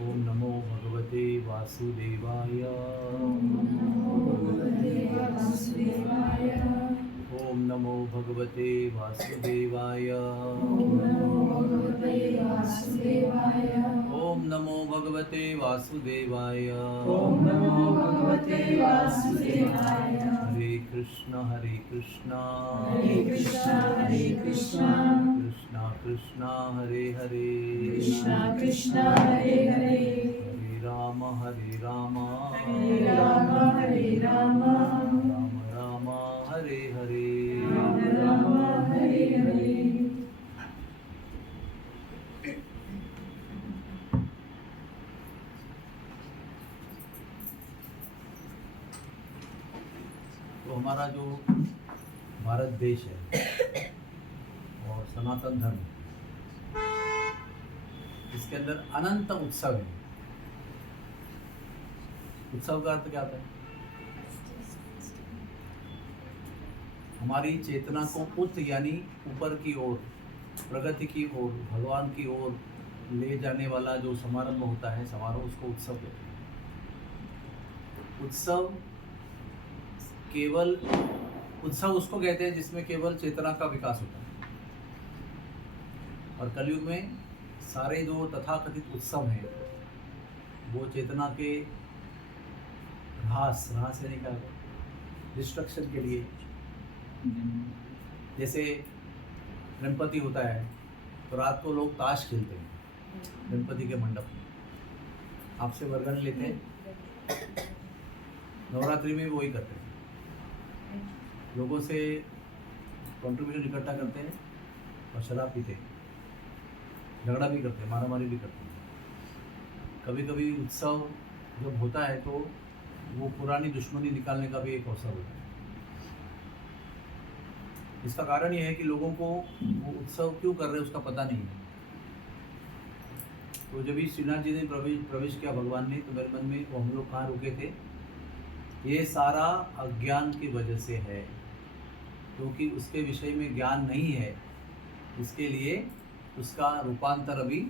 ओम नमो भगवते वासुदेवाय। ओम नमो भगवते वासुदेवाय। ओम नमो भगवते वासुदेवाय। हरे कृष्णा कृष्णा कृष्णा कृष्णा हरे हरे, हरे राम राम राम हरे हरे। तो हमारा जो भारत देश है और सनातन धर्म, इसके अंदर अनंत उत्सव है। उत्सव का अर्थ क्या होता है? हमारी चेतना को उच्च यानी ऊपर की ओर, प्रगति की ओर, भगवान की ओर ले जाने वाला जो समारंभ होता है, समारोह, उसको उत्सव कहते हैं। उत्सव उसको कहते हैं जिसमें केवल चेतना का विकास होता है। और कलयुग में सारे जो तथाकथित उत्सव हैं वो चेतना के ह्रास से निकाल डिस्ट्रक्शन के लिए। जैसे गणपति होता है तो रात को लोग ताश खेलते हैं गणपति के मंडप में, आपसे वर्गन लेते हैं। नवरात्रि में वही करते हैं, लोगों से कंट्रीब्यूशन इकट्ठा करते हैं और शराब पीते हैं, झगड़ा भी करते हैं, मारामारी भी करते हैं। कभी कभी उत्सव जब होता है तो वो पुरानी दुश्मनी निकालने का भी एक अवसर होता है। इसका कारण ये है कि लोगों को वो उत्सव क्यों कर रहे हैं उसका पता नहीं है। तो जब भी श्रीनाथ जी ने प्रवेश किया भगवान ने, तो मेरे मन में वो हम लोग कहाँ रुके थे, ये सारा अज्ञान की वजह से है, क्योंकि उसके विषय में ज्ञान नहीं है। इसके लिए उसका रूपांतर अभी,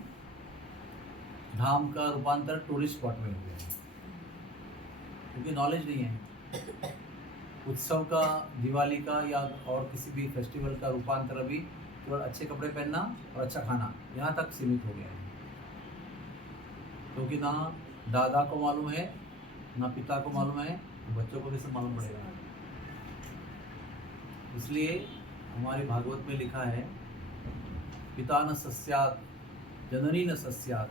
धाम का रूपांतर टूरिस्ट स्पॉट में हो गया है, क्योंकि नॉलेज नहीं है। उत्सव का, दिवाली का या और किसी भी फेस्टिवल का रूपांतर अभी केवल अच्छे कपड़े पहनना और अच्छा खाना, यहाँ तक सीमित हो गया है। क्योंकि ना दादा को मालूम है, ना पिता को मालूम है, तो बच्चों को भी सब मालूम पड़ेगा। इसलिए हमारे भागवत में लिखा है, पिता न सस्यात् जननी न सस्यात्।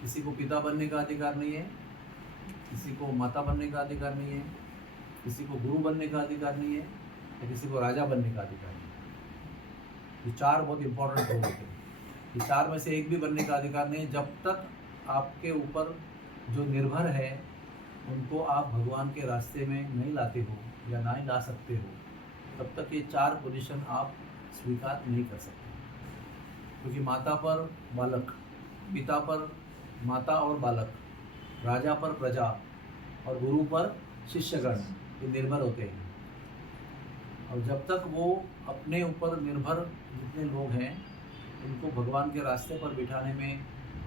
किसी को पिता बनने का अधिकार नहीं है, किसी को माता बनने का अधिकार नहीं है, किसी को गुरु बनने का अधिकार नहीं है, या किसी को राजा बनने का अधिकार नहीं है। ये चार बहुत इंपॉर्टेंट रोल होते हैं। ये चार में से एक भी बनने का अधिकार नहीं है। जब तक आपके ऊपर जो निर्भर है उनको आप भगवान के रास्ते में नहीं लाते हो या नहीं ला सकते हो, तब तक ये चार पोजीशन आप स्वीकार नहीं कर सकते। क्योंकि माता पर बालक, पिता पर माता और बालक, राजा पर प्रजा और गुरु पर शिष्यगण, ये निर्भर होते हैं। और जब तक वो अपने ऊपर निर्भर जितने लोग हैं उनको भगवान के रास्ते पर बिठाने में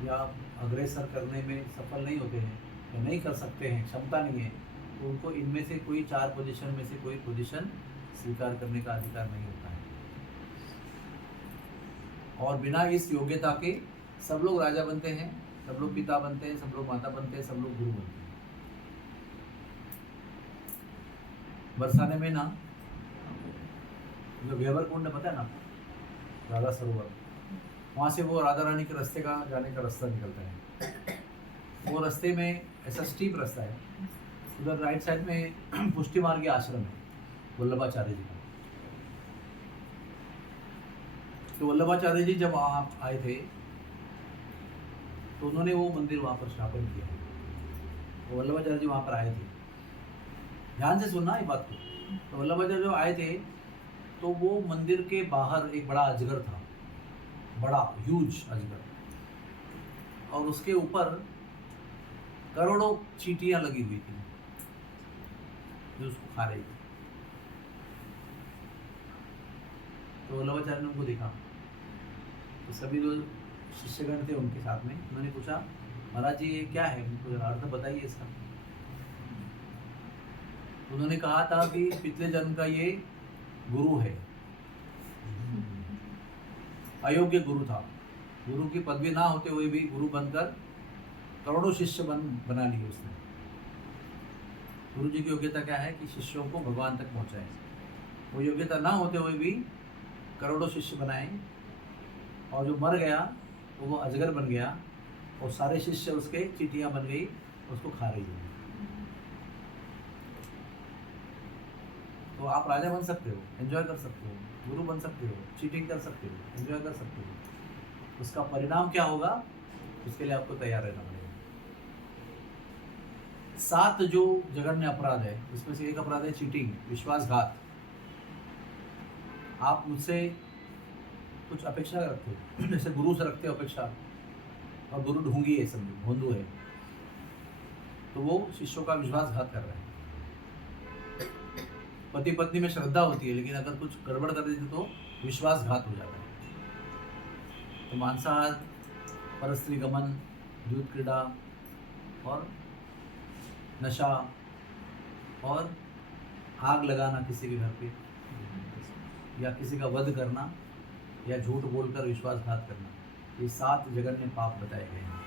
या अग्रसर करने में सफल नहीं होते हैं या नहीं कर सकते हैं, क्षमता नहीं है, तो उनको इनमें से कोई चार पोजीशन में से कोई पोजीशन स्वीकार करने का अधिकार नहीं होता है। और बिना इस योग्यता के सब लोग राजा बनते हैं, सब लोग पिता बनते हैं, सब लोग माता बनते हैं, सब लोग गुरु बनते हैं। बरसाने में ना जो व्यवर कुंड पता है ना, राधा सरोवर, वहाँ से वो राधा रानी के रास्ते का जाने का रास्ता निकलता है। वो रास्ते में ऐसा स्टीप रास्ता है, उधर राइट साइड में पुष्टि मार्गी आश्रम है वल्लभाचार्य जी का। तो वल्लभाचार्य जी जब आप आए थे तो उन्होंने वो मंदिर वहाँ पर स्थापन किया है। तो वल्लभाचार्य जी वहाँ पर आए थे, ध्यान से सुनना ये बात को। तो वल्लभाचार्य जो आए थे तो वो मंदिर के बाहर एक बड़ा अजगर था, बड़ा ह्यूज अजगर, और उसके ऊपर करोड़ों चींटियां लगी हुई थी जो उसको खा रही थी। तो तो वल्लभाचार्य ने उनको देखा, तो सभी जो शिष्यगण थे उनके साथ में, उन्होंने पूछा महाराज जी ये क्या है, उनको जरा अर्थ बताइए इसका। उन्होंने कहा था कि पिछले जन्म का ये गुरु है, अयोग्य गुरु था, गुरु की पदवी ना होते हुए भी गुरु बनकर करोड़ों शिष्य बना लिए उसने। गुरु जी की योग्यता क्या है कि शिष्यों को भगवान तक पहुंचाए। वो योग्यता ना होते हुए भी करोड़ों शिष्य बनाए, और जो मर गया तो वो अजगर बन गया, और सारे शिष्य उसके चींटियां बन गई, उसको खा रही है। तो आप राजा बन सकते हो, एंजॉय कर सकते हो, गुरु बन सकते हो, चीटिंग कर सकते हो, एंजॉय कर सकते हो। उसका परिणाम क्या होगा, उसके लिए आपको तैयार रहना पड़ेगा। 7 जो जघन्य अपराध है, उसमें से एक अपराध है चीटिंग, विश्वासघात। आप मुझसे कुछ अपेक्षा रखते हो, जैसे गुरु से रखते हो अपेक्षा, और गुरु ढोंगी है, समझो भोंदू है, तो वो शिष्यों का विश्वासघात कर रहे हैं। पति पत्नी में श्रद्धा होती है, लेकिन अगर कुछ गड़बड़ कर देते तो विश्वासघात हो जाता है। तो मांसाहार, परस्त्री गमन, दूध क्रीड़ा और नशा, और आग लगाना किसी के घर पे, या किसी का वध करना, या झूठ बोलकर विश्वासघात करना, ये 7 जघन्य पाप बताए गए हैं।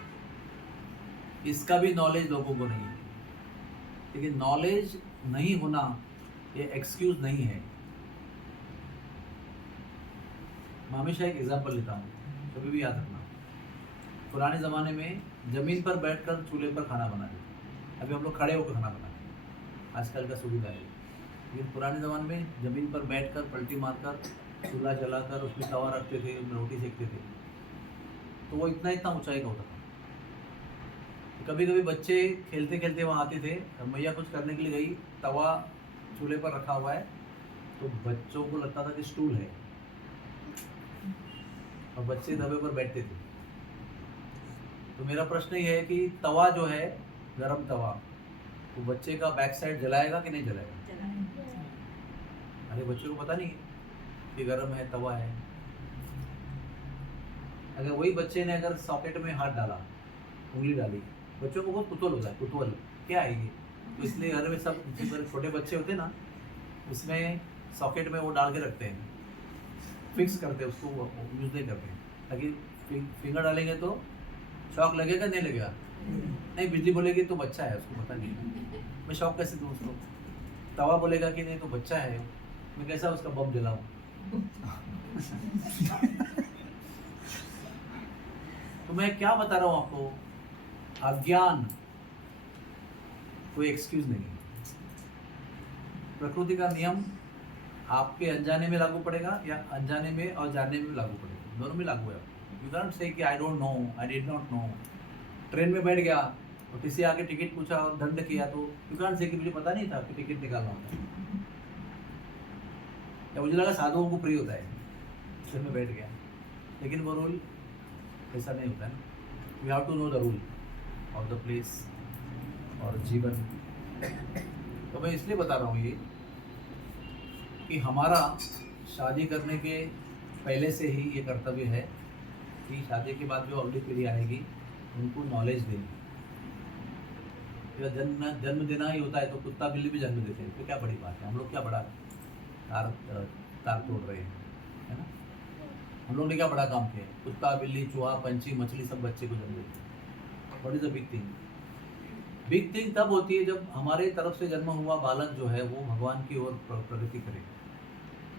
इसका भी नॉलेज लोगों को नहीं है, लेकिन नॉलेज नहीं होना ये एक्सक्यूज नहीं है। मैं हमेशा एक एग्जाम्पल लेता हूँ, कभी भी याद रखना। पुराने ज़माने में ज़मीन पर बैठकर चूल्हे पर खाना बनाते थे, अभी हम लोग खड़े होकर खाना बनाते हैं, आजकल का सुविधा है। लेकिन पुराने ज़माने में ज़मीन पर बैठकर पलटी मारकर चूल्हा जलाकर उसमें तवा रखते थे, उसमें रोटी सेकते थे, तो वो इतना इतना ऊंचाई का होता था। कभी कभी बच्चे खेलते खेलते वहाँ आते थे, मैया कुछ करने के लिए गई, तवा चूल्हे पर रखा हुआ है, तो बच्चों को लगता था कि स्टूल है, और बच्चे तवे पर बैठते थे। तो मेरा प्रश्न ये है कि तवा जो है, गरम तवा, वो बच्चे का बैक साइड जलाएगा कि नहीं जलाएगा? अरे बच्चे को पता नहीं कि गरम है, तवा है। अगर वही बच्चे ने अगर सॉकेट में हाथ डाला, उंगली डाली, बच्चों को बहुत कुतूहल होता है, कुतूहल क्या है ये, तो इसलिए घर में सब छोटे बच्चे होते हैं ना, उसमें सॉकेट में वो डाल के रखते हैं, फिक्स करते हैं उसको, यूज नहीं करते हैं, ताकि फिंगर डालेंगे तो शॉक लगेगा नहीं लगेगा? नहीं, बिजली बोलेगी तो बच्चा है, उसको पता नहीं, मैं शॉक कैसे दूँ उसको? तवा बोलेगा कि नहीं तो बच्चा है, मैं कैसा उसका बम जलाऊं? तो मैं क्या बता रहा हूँ आपको, अज्ञान कोई एक्सक्यूज नहीं है। प्रकृति का नियम आपके अनजाने में लागू पड़ेगा, या अनजाने में और जानने में लागू पड़ेगा, दोनों में लागू है। यू कैन नॉट से कि I don't know, I did not know. Train में बैठ गया और किसी आके टिकट पूछा और दंड किया, तो यू कैन से कि मुझे पता नहीं था कि टिकट निकालना होता है, या मुझे लगा साधुओं को फ्री होता है, ट्रेन में बैठ गया। लेकिन वो रूल ऐसा नहीं होता है ना, we have to know the rule of the place और जीवन। तो मैं इसलिए बता रहा हूँ ये कि हमारा शादी करने के पहले से ही ये कर्तव्य है कि शादी के बाद जो अगली पीढ़ी आएगी उनको नॉलेज देनी। जन्म देना ही होता है तो कुत्ता बिल्ली भी जन्म देते हैं, तो क्या बड़ी बात है, हम लोग क्या बड़ा तार तोड़ रहे हैं, है ना? हम लोग ने क्या बड़ा काम किया? कुत्ता बिल्ली चूहा पंछी मछली सब बच्चे को जन्म देते हैं। What is the big thing? Big thing तब होती है जब हमारे तरफ से जन्म हुआ बालक जो है वो भगवान की ओर प्रगति करेगा,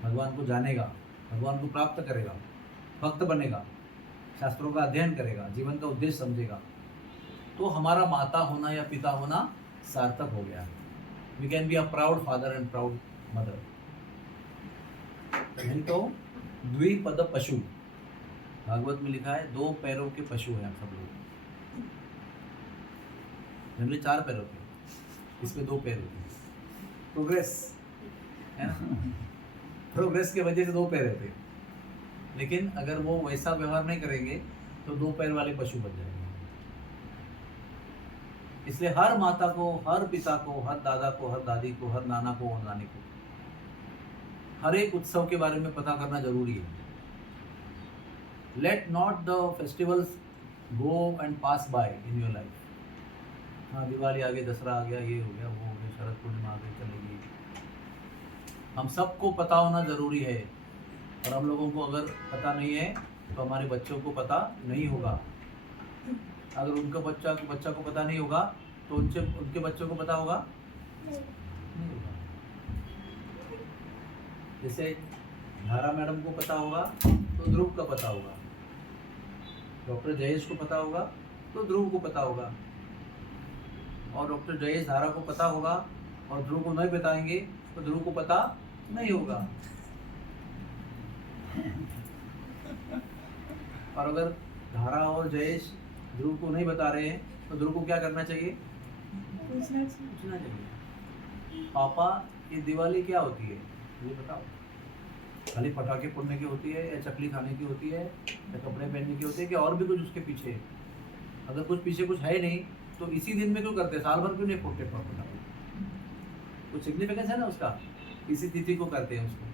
भगवान को जानेगा, भगवान को प्राप्त करेगा, भक्त बनेगा, शास्त्रों का अध्ययन करेगा, जीवन का उद्देश्य समझेगा, तो हमारा माता होना या पिता होना सार्थक हो गया। We can be a proud father and proud mother. नहीं तो द्विपद पशु, भागवत में लिखा है 2 पैरों के पशु हैं हम सब लोग। जनरली 4 पैर होते हैं, इसमें 2 पैर होते हैं। प्रोग्रेस है ना, प्रोग्रेस की वजह से 2 पैर होते हैं, लेकिन अगर वो वैसा व्यवहार नहीं करेंगे तो 2 पैर वाले पशु बन जाएंगे। इसलिए हर माता को, हर पिता को, हर दादा को, हर दादी को, हर नाना को और नानी को हर एक उत्सव के बारे में पता करना जरूरी है। Let not the festivals go and pass by in your life. हाँ, दिवाली आ गई, दसरा आ गया, ये हो गया, वो हो गया, शरद पूर्णिमा आ गई, चलेगी। हम सबको पता होना ज़रूरी है, और हम लोगों को अगर पता नहीं है तो हमारे बच्चों को पता नहीं होगा। अगर उनका बच्चा को पता नहीं होगा तो उनके बच्चों को पता होगा नहीं होगा। जैसे धारा मैडम को पता होगा तो ध्रुव का पता होगा, डॉक्टर जयेश को पता होगा तो ध्रुव को पता होगा, और डॉक्टर जयेश धारा को पता होगा और ध्रुव को नहीं बताएंगे तो ध्रुव को पता नहीं होगा। और अगर धारा और जयेश ध्रुव को नहीं बता रहे हैं तो ध्रुव को क्या करना चाहिए? पूछना चाहिए, पापा ये दिवाली क्या होती है, मुझे बताओ। खाली पटाखे फोड़ने की होती है, या चकली खाने की होती है, या कपड़े पहनने की होती है, कि और भी कुछ उसके पीछे है? अगर कुछ पीछे कुछ है नहीं तो इसी दिन में क्यों करते हैं? साल भर क्यों नहीं फोड़ते पटाखे? कुछ सिग्निफिकेंस है ना उसका, इसी तिथि को करते हैं उसको।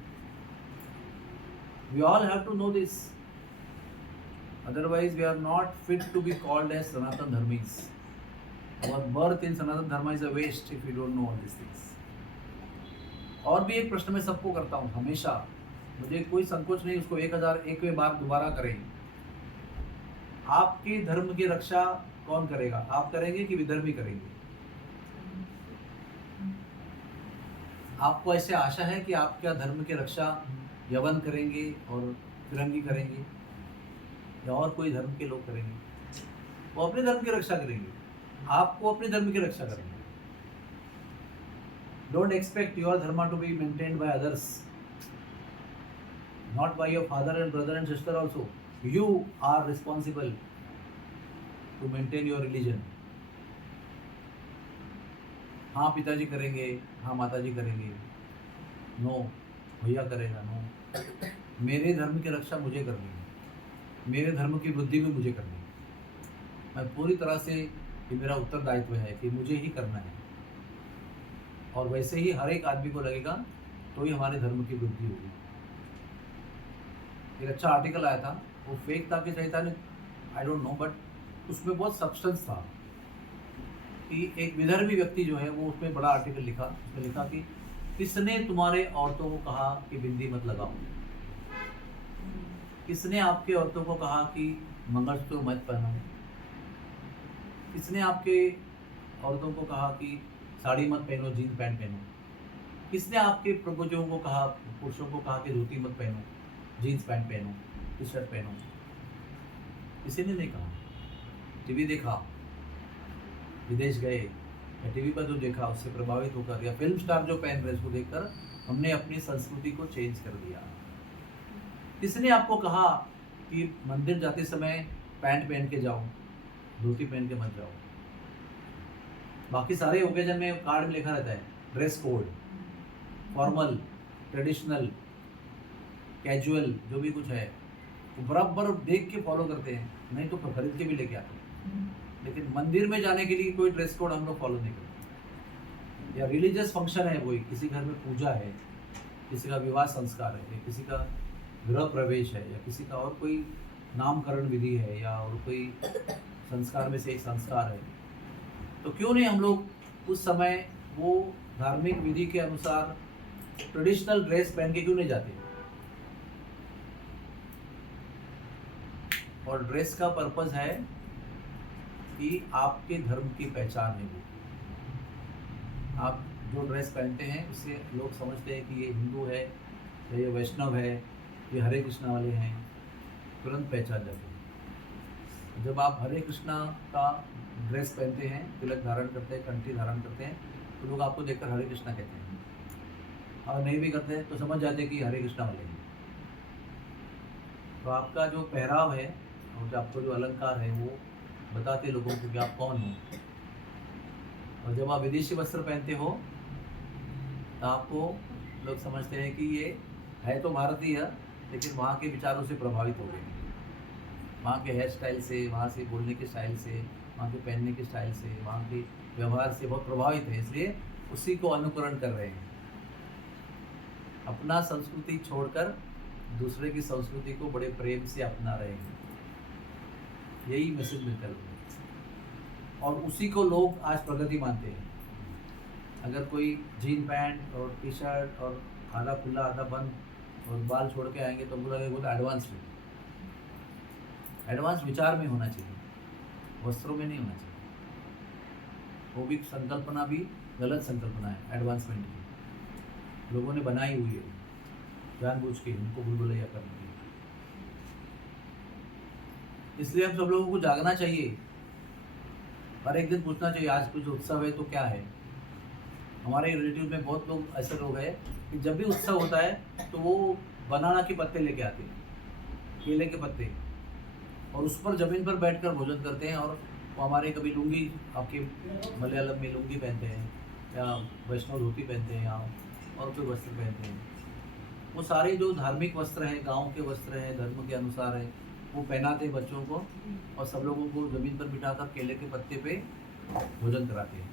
We all have to know this, otherwise we are not fit to be called as Sanatan Dharmis. Our birth in Sanatan Dharma is a waste if we don't know all these things. और भी एक प्रश्न मैं सबको करता हूँ हमेशा, मुझे कोई संकोच नहीं उसको 1001वें बार दोबारा करें। आपके धर्म की रक्षा कौन करेगा? आप करेंगे कि विधर्मी करेंगे? आपको ऐसे आशा है कि आपका धर्म की रक्षा यवन करेंगे और फिरंगी करेंगे, या और कोई धर्म के लोग करेंगे? वो अपने धर्म की रक्षा करेंगे, आपको अपने धर्म की रक्षा करेंगे। Don't expect your dharma to be maintained by others, not by your father and brother and sister also. You are responsible to maintain your religion. हाँ पिताजी करेंगे, हाँ माताजी करेंगे, नो भैया करेगा, नो। मेरे धर्म की रक्षा मुझे करनी है, मेरे धर्म की वृद्धि भी मुझे करनी है। मैं पूरी तरह से, ये मेरा उत्तरदायित्व है कि मुझे ही करना है, और वैसे ही हर एक आदमी को लगेगा तो ही हमारे धर्म की वृद्धि होगी। एक अच्छा आर्टिकल आया था, वो फेक था कि सही था, आई डोंट नो, बट उसमें बहुत सब्सटेंस था कि एक विधर्मी व्यक्ति जो है वो उसमें बड़ा आर्टिकल लिखा, उसमें लिखा कि किसने तुम्हारे औरतों को कहा कि बिंदी मत लगाओ? किसने आपके औरतों को कहा कि मंगलसूत्र मत पहनो? किसने आपके औरतों को कहा कि साड़ी मत पहनो, जीन्स पैंट पहनो? किसने आपके प्रभुजों को कहा, पुरुषों को कहा कि धोती मत पहनो, जीन्स पैंट पहनो, टी शर्ट पहनो? किसी ने नहीं कहा। टीवी देखा, विदेश गए, या टीवी पर जो देखा उससे प्रभावित होकर, या फिल्म स्टार जो पहन रहे उसको देखकर हमने अपनी संस्कृति को चेंज कर दिया। किसने आपको कहा कि मंदिर जाते समय पैंट पहन के जाओ, धोती पहन के मत जाओ? बाकी सारे ओकेजन में कार्ड में लिखा रहता है dress code, formal, traditional, casual, जो भी कुछ है वो बराबर देख के फॉलो करते हैं, नहीं तो खरीद के भी लेके आते हैं। लेकिन मंदिर में जाने के लिए कोई ड्रेस कोड हम लोग फॉलो नहीं करते। या रिलीजियस फंक्शन है, वही किसी घर में पूजा है, किसी का विवाह संस्कार है, या किसी का गृह प्रवेश है, या किसी का और कोई नामकरण विधि है, या और कोई संस्कार में से एक संस्कार है, तो क्यों नहीं हम लोग उस समय वो धार्मिक विधि के अनुसार ट्रेडिशनल ड्रेस पहन के क्यों नहीं जाते? और ड्रेस का पर्पस है कि आपके धर्म की पहचान है। वो आप जो ड्रेस पहनते हैं उससे लोग समझते हैं कि ये हिंदू है, या ये वैष्णव है, ये हरे कृष्णा वाले हैं, तुरंत पहचान जाते हैं। जब आप हरे कृष्णा का ड्रेस पहनते हैं, तिलक धारण करते हैं, कंठी धारण करते हैं, तो लोग आपको देखकर हरे कृष्णा कहते हैं, और नहीं भी करते हैं तो समझ जाते हैं कि हरे कृष्णा वाले हैं। तो आपका जो पहराव है और जो आपको जो अलंकार है वो बताते लोगों को कि आप कौन हो। और जब आप विदेशी वस्त्र पहनते हो तो आपको लोग समझते हैं कि ये है तो भारतीय, लेकिन वहाँ के विचारों से प्रभावित हो गए, वहाँ के हेयर स्टाइल से, वहाँ से बोलने के स्टाइल से, वहाँ के पहनने के स्टाइल से, वहाँ के व्यवहार से बहुत प्रभावित है, इसलिए उसी को अनुकरण कर रहे हैं। अपना संस्कृति छोड़कर दूसरे की संस्कृति को बड़े प्रेम से अपना रहे हैं, यही मैसेज मिलता है। और उसी को लोग आज प्रगति मानते हैं। अगर कोई जीन पैंट और टी शर्ट और आधा खुला आधा बंद और बाल छोड़ के आएंगे तो बोला बहुत एडवांस में, एडवांस विचार में होना चाहिए, वस्त्रों में नहीं होना चाहिए। वो भी संकल्पना भी गलत संकल्पना है एडवांसमेंट की, लोगों ने बनाई हुई है जानबूझ के उनको भूलभुलैया करने के लिए। इसलिए हम सब लोगों को जागना चाहिए, हर एक दिन पूछना चाहिए आज कुछ उत्सव है तो क्या है। हमारे रिलेटिव में बहुत लोग ऐसे लोग हैं कि जब भी उत्सव होता है तो वो बनाना के पत्ते लेके आते हैं, केले के पत्ते, और उस पर ज़मीन पर बैठकर भोजन करते हैं। और वो हमारे कभी लुंगी, आपके मलयालम में लुंगी पहनते हैं या वैष्णव धोती पहनते हैं या और कोई वस्त्र पहनते हैं। वो सारे जो धार्मिक वस्त्र हैं, गांव के वस्त्र हैं, धर्म के अनुसार है, वो पहनाते हैं बच्चों को और सब लोगों को ज़मीन पर बिठाकर केले के पत्ते पे भोजन कराते हैं।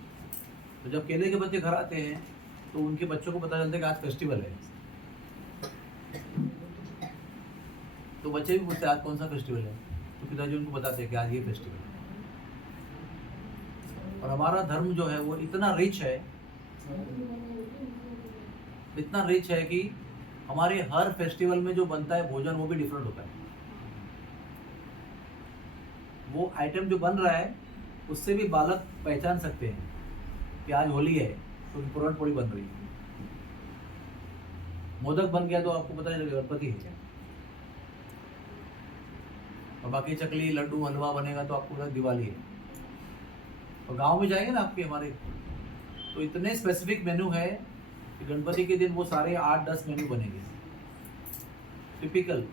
तो जब केले के पत्ते खराते हैं तो उनके बच्चों को पता चलता है कि आज फेस्टिवल है। तो बच्चे भी पूछते हैं आज कौन सा फेस्टिवल है, तो पिताजी उनको बताते हैं कि आज ये फेस्टिवल है। और हमारा धर्म जो है वो इतना रिच है, इतना रिच है कि हमारे हर फेस्टिवल में जो बनता है भोजन वो भी डिफरेंट होता है। वो आइटम जो बन रहा है उससे भी बालक पहचान सकते हैं कि आज होली है तो पुरण पोली बन रही है। मोदक बन गया तो आपको पता चलेगा गणपति है, और बाकी चकली लड्डू हलवा बनेगा तो आपको पता दिवाली है। और गांव में जाएंगे ना आपके हमारे, तो इतने स्पेसिफिक मेनू है कि गणपति के दिन वो सारे 8-10 मेनू बनेंगे टिपिकल।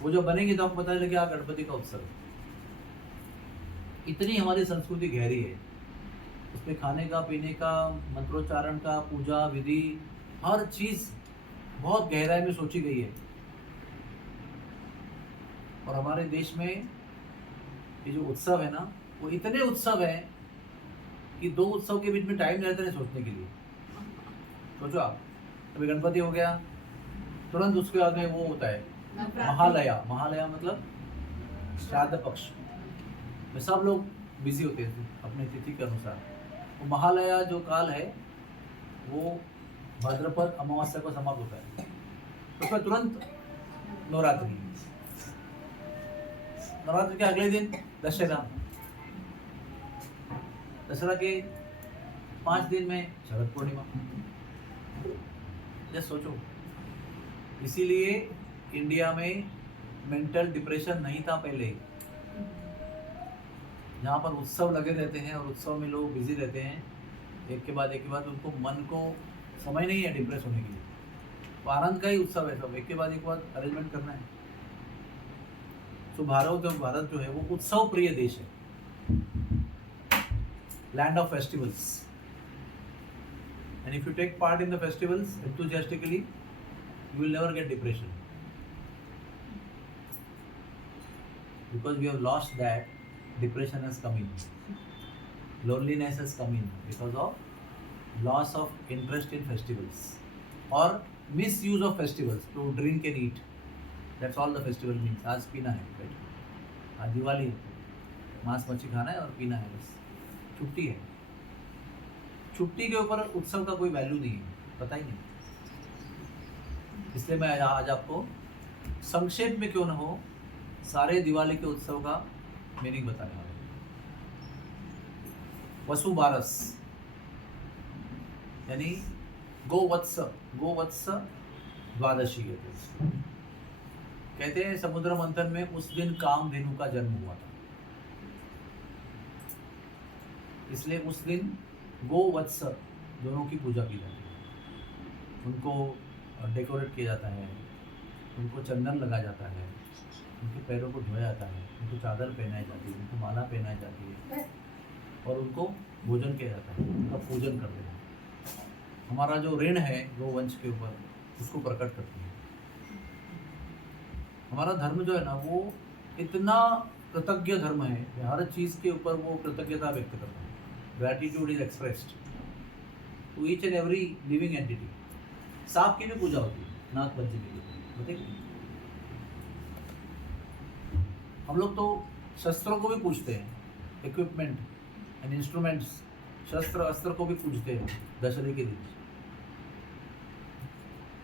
वो जो बनेंगे तो आपको पता चलेगा गणपति का उत्सव है। इतनी हमारी संस्कृति गहरी है, उसमें खाने का, पीने का, मंत्रोच्चारण का, पूजा विधि, हर चीज़ बहुत गहराई में सोची गई है। और हमारे देश में ये जो उत्सव है ना, वो इतने उत्सव है कि 2 उत्सव के बीच में टाइम नहीं रहता है सोचने के लिए। सोचो आप, अभी गणपति हो गया, तुरंत उसके बाद में वो होता है महालया। महालया मतलब श्राद्ध पक्ष में सब लोग बिजी होते हैं अपने तिथि के अनुसार। वो महालया जो काल है वो भाद्रपद अमावस्या को समाप्त होता है, उसमें तुरंत नवरात्रि। नवरात्रि के अगले दिन दशहरा, दशहरा के 5 दिन में शरद पूर्णिमा। जस्ट सोचो, इसीलिए इंडिया में मेंटल डिप्रेशन नहीं था पहले। जहाँ पर उत्सव लगे रहते हैं और उत्सव में लोग बिजी रहते हैं, एक के बाद उनको मन को समय नहीं है डिप्रेस होने के लिए। तो आनंद का ही उत्सव है, सब एक के बाद अरेंजमेंट करना है। तो भारत जो है वो उत्सव प्रिय देश है, land of festivals. And if you take part in the festivals enthusiastically, you will never get depression, because we have lost that. Depression has come in, loneliness has come in because of loss of interest in festivals or misuse of festivals to drink and eat. That's all the festival means. आज पीना है, बैठ आज दिवाली है, मांस मच्छी खाना है और पीना है, बस छुट्टी है। छुट्टी के ऊपर उत्सव का कोई वैल्यू नहीं है, पता ही नहीं। इसलिए मैं आज आपको संक्षेप में क्यों न हो सारे दिवाली के उत्सव का मीनिंग बताने वाला हूँ। वसुबारस यानी गोवत्स द्वादशी कहते हैं। समुद्र मंथन में उस दिन कामधेनु का जन्म हुआ था, इसलिए उस दिन गोवत्स दोनों की पूजा की जाती है। उनको डेकोरेट किया जाता है, उनको चंदन लगाया जाता है, उनके पैरों को धोया जाता है, उनको चादर पहनाई जाती है, उनको माला पहनाई जाती है और उनको भोजन किया जाता है, उनका पूजन करते हैं। हमारा जो ऋण है गोवंश के ऊपर, उसको प्रकट करते हैं। हमारा धर्म जो है ना वो इतना कृतज्ञ धर्म है, हर चीज़ के ऊपर वो कृतज्ञता व्यक्त करता है। Gratitude is expressed to each and every living entity. सांप की भी पूजा होती है नाग पंचमी की, बताइए। हम लोग तो शस्त्रों को भी पूजते हैं, इक्विपमेंट एंड इंस्ट्रूमेंट्स, शस्त्र अस्त्र को भी पूजते हैं दशहरे के दिन।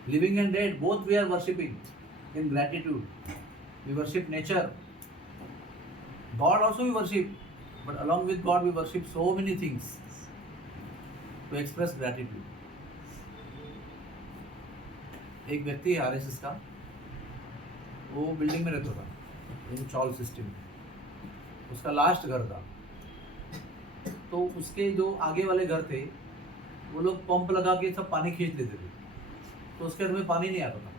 Living and dead both we are worshipping in gratitude. We worship nature, god also we worship, but along with God we worship so many things to express gratitude. एक व्यक्ति है आरएसएस का, वो बिल्डिंग में रहता था, इन चॉल सिस्टम में, उसका लास्ट घर था। तो उसके जो आगे वाले घर थे वो लोग पंप लगा के सब पानी खींच लेते थे, तो उसके घर में पानी नहीं आता था।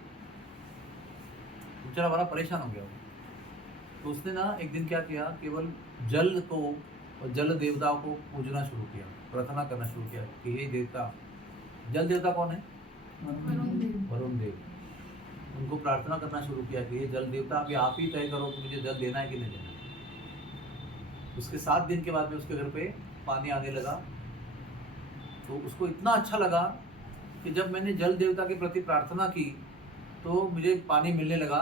बेचारा बड़ा परेशान हो गया। तो उसने ना एक दिन क्या किया, केवल जल को और जल देवताओं को पूजना शुरू किया, प्रार्थना करना शुरू किया कि हे देवता। जल देवता कौन है? वरुण देव। उनको प्रार्थना करना शुरू किया कि ये जल देवता अभी आप ही तय करो कि मुझे जल देना है कि नहीं देना। उसके 7 दिन के बाद में उसके घर पे पानी आने लगा। तो उसको इतना अच्छा लगा कि जब मैंने जल देवता के प्रति प्रार्थना की तो मुझे पानी मिलने लगा।